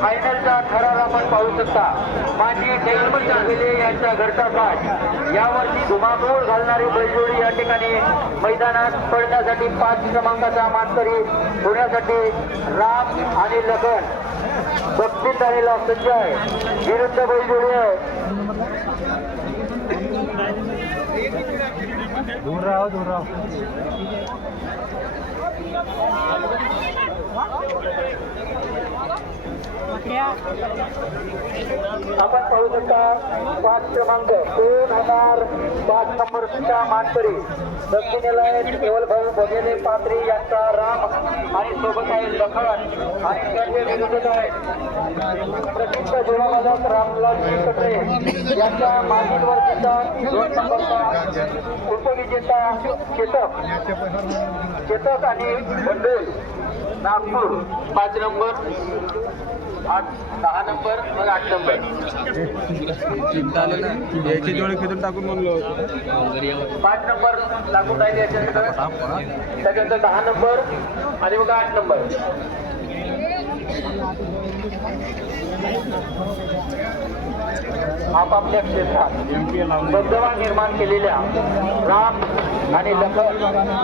फायनलचा ठराव आपण पाहू शकता. माननीय जयकुमार चांगले यांच्या घरचा पाठ यावरती धुमाकूळ घालणारी बैलजोडी या ठिकाणी मैदानात पडण्यासाठी 5 क्रमांकाचा मानकरी होण्यासाठी राम आणि लखन बक्षीस झालेला संजय विरुद्ध बैलजोडी आहे. दूर राहा दूर राहा. आपण पाहू शकता 5 क्रमांक 2005 नंबरचा मानकरी दक्षिणेला केवळ भाऊ बघेले पात्री यांचा राम आणि सोबत आहे लखन आणि त्यांचे विरुद्ध आहेत प्रसिद्ध जीवाबाजात रामलाल कटरे यांच्या मागीलवर सुद्धा 2 नंबरचा उपविजेता चेतक आणि बंडोल नागपूर 5 नंबर 10 नंबर मग 8 नंबर याची जोडी फिरून टाकून म्हणलो 5 नंबर लागून राहिले याच्यानंतर त्याच्यानंतर 10 नंबर आणि मग 8 नंबर. आपापल्या क्षेत्रात बंदवा निर्माण केलेल्या राम आणि लखन